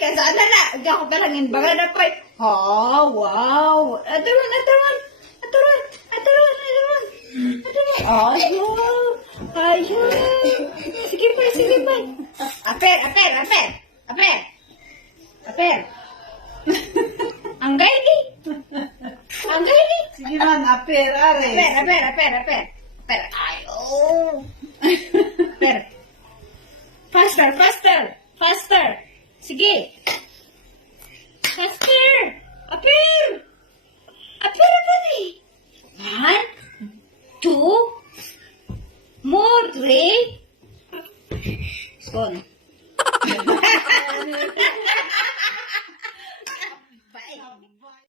ka sa na. Diyan ko palangin. Baga na pa. Oh, wow. Aturon. Ayun. Sige pa. Aper. Ang gaili. Sige man, aper, are. Aper. Ayo. Aper. Faster. Sige.